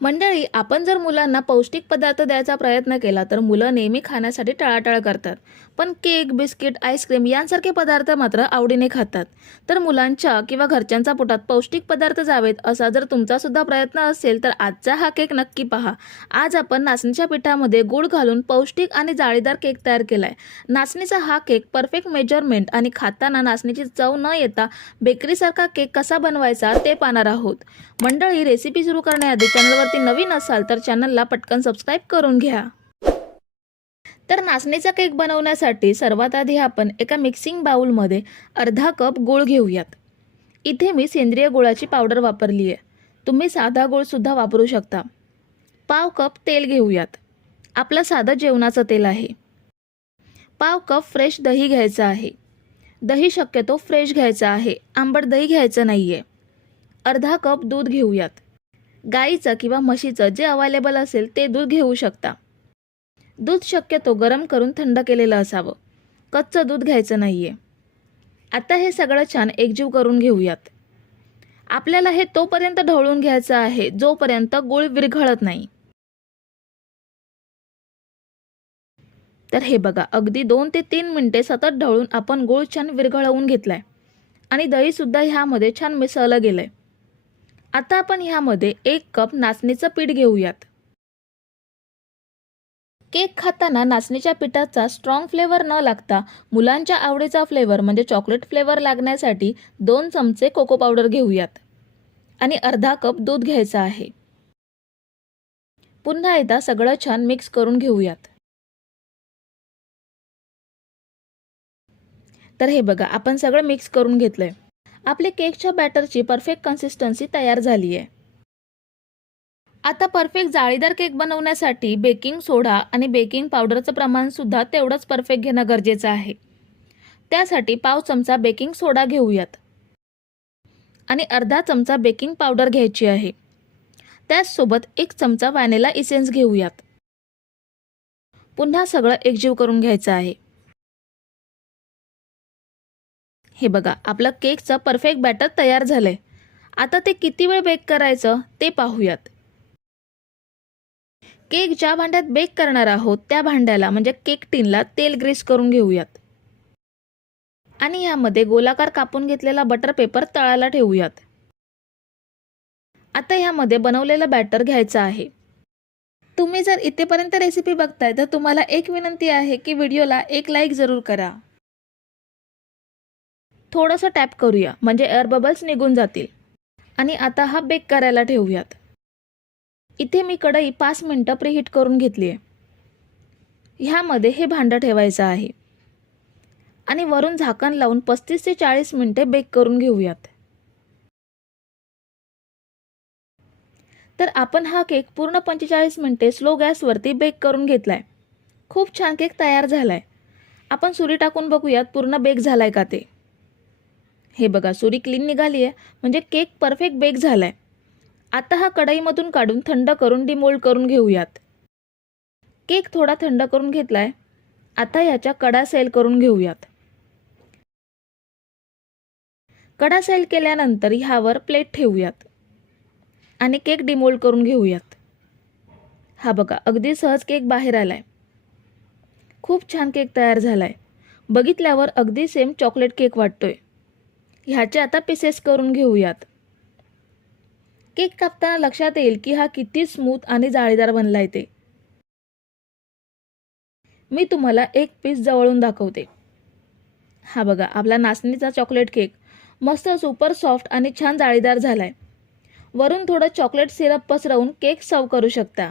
मंडळी आपण जर मुलांना पौष्टिक पदार्थ द्यायचा प्रयत्न केला तर मुलं नेहमी खाण्यासाठी टाळाटाळ करतात. पण केक बिस्किट आईस्क्रीम यांसारखे पदार्थ मात्र आवडीने खातात. तर मुलांच्या किंवा घरच्यांच्या पोटात पौष्टिक पदार्थ जावेत असा जर तुमचा सुद्धा प्रयत्न असेल तर आजचा हा केक नक्की पहा. आज आपण नाचणीच्या पिठामध्ये गुळ घालून पौष्टिक आणि जाळीदार केक तयार केलाय. नाचणीचा हा केक परफेक्ट मेजरमेंट आणि खाताना नाचणीची चव न येता बेकरीसारखा केक कसा बनवायचा ते पाहणार आहोत. मंडळी रेसिपी सुरू करण्याआधी चॅनलवरती नवीन असाल तर चॅनलला पटकन सबस्क्राईब करून घ्या. तर नाचणीचा केक बनवण्यासाठी सर्वात आधी आपण एका मिक्सिंग बाऊलमध्ये अर्धा कप गूळ घेऊयात. इथे मी सेंद्रिय गुळाची पावडर वापरली आहे तुम्ही साधा गूळसुद्धा वापरू शकता. पाव कप तेल घेऊयात. आपलं साधं जेवणाचं तेल आहे. पाव कप फ्रेश दही घ्यायचं आहे. दही शक्यतो फ्रेश घ्यायचं आहे. आंबट दही घ्यायचं नाही आहे अर्धा कप दूध घेऊयात. गाईचं किंवा म्हशीचं जे अवेलेबल असेल ते दूध घेऊ शकता. दूध शक्यतो गरम करून थंड केलेलं असावं. कच्चं दूध घ्यायचं नाही आहे आता हे सगळं छान एकजीव करून घेऊयात. आपल्याला हे तोपर्यंत ढवळून घ्यायचं आहे जोपर्यंत गुळ विरघळत नाही. तर हे बघा अगदी दोन ते तीन मिनटे सतत ढवळून आपण गुळ छान विरघळवून घेतलाय. आणि दहीसुद्धा ह्यामध्ये छान मिसळलं गेलंय. आता आपण ह्यामध्ये एक कप नाचणीचं पीठ घेऊयात. केक खाताना नाचणीच्या पिठाचा स्ट्रॉंग फ्लेवर न लागता मुलांच्या आवडीचा फ्लेवर म्हणजे चॉकलेट फ्लेवर लागण्यासाठी दोन चमचे कोको पावडर घेऊयात. आणि अर्धा कप दूध घ्यायचं आहे. पुन्हा एकदा सगळं छान मिक्स करून घेऊयात. तर हे बघा आपण सगळं मिक्स करून घेतलंय. आपले केकच्या बॅटरची परफेक्ट कन्सिस्टन्सी तयार झाली आहे आता परफेक्ट जाळीदार केक बनवण्यासाठी बेकिंग सोडा आणि बेकिंग पावडरचं प्रमाणसुद्धा तेवढंच परफेक्ट घेणं गरजेचं आहे. त्यासाठी पाव चमचा बेकिंग सोडा घेऊयात. आणि अर्धा चमचा बेकिंग पावडर घ्यायची आहे. त्याचसोबत एक चमचा व्हॅनिला इसेन्स घेऊयात. पुन्हा सगळं एकजीव करून घ्यायचं आहे. हे बघा आपलं केकचं परफेक्ट बॅटर तयार झालंय. आता ते किती वेळ बेक करायचं ते पाहूयात. केक ज्या भांड्यात बेक करणार आहोत त्या भांड्याला म्हणजे केक टिनला तेल ग्रीस करून घेऊयात. आणि यामध्ये गोलाकार कापून घेतलेला बटर पेपर तळाला ठेवूयात. आता ह्यामध्ये बनवलेलं बॅटर घ्यायचं आहे. तुम्ही जर इथेपर्यंत रेसिपी बघताय तर तुम्हाला एक विनंती आहे की व्हिडिओला एक लाईक जरूर करा. थोडंसं टॅप करूया. म्हणजे एअर बबल्स निघून जातील. आणि आता हा बेक करायला ठेवूयात. इथे मी कढई पाच मिनटं प्रीहीट करून घेतली आहे ह्यामध्ये हे भांडं ठेवायचं आहे. आणि वरून झाकण लावून पस्तीस ते चाळीस मिनटे बेक करून घेऊयात. तर आपण हा केक पूर्ण पंचेचाळीस मिनटे स्लो गॅसवरती बेक करून घेतलाय. खूप छान केक तयार झालाय. आपण सुरी टाकून बघूयात पूर्ण बेक झालाय का ते. हे बघा सुरी क्लीन निघाली आहे. म्हणजे केक परफेक्ट बेक झाला आहे आता हा कढईमधून काढून थंड करून डिमोल्ड करून घेऊयात. केक थोडा थंड करून घेतला आहे आता याच्या कडा सेल करून घेऊयात. कडा सेल केल्यानंतर ह्यावर प्लेट ठेवूयात. आणि केक डिमोल्ड करून घेऊयात. हा बघा अगदी सहज केक बाहेर आलाय. खूप छान केक तयार झालाय. बघितल्यावर अगदी सेम चॉकलेट केक वाटतोय. ह्याचे आता पीसेस करून घेऊयात. केक कापताना लक्षात येईल की हा किती स्मूथ आणि जाळीदार बनला आहे ते. मी तुम्हाला एक पीस जवळून दाखवते. हा बघा आपला नाचणीचा चॉकलेट केक मस्त सुपर सॉफ्ट आणि छान जाळीदार झाला आहे वरून थोडं चॉकलेट सिरप पसरवून केक सर्व करू शकता.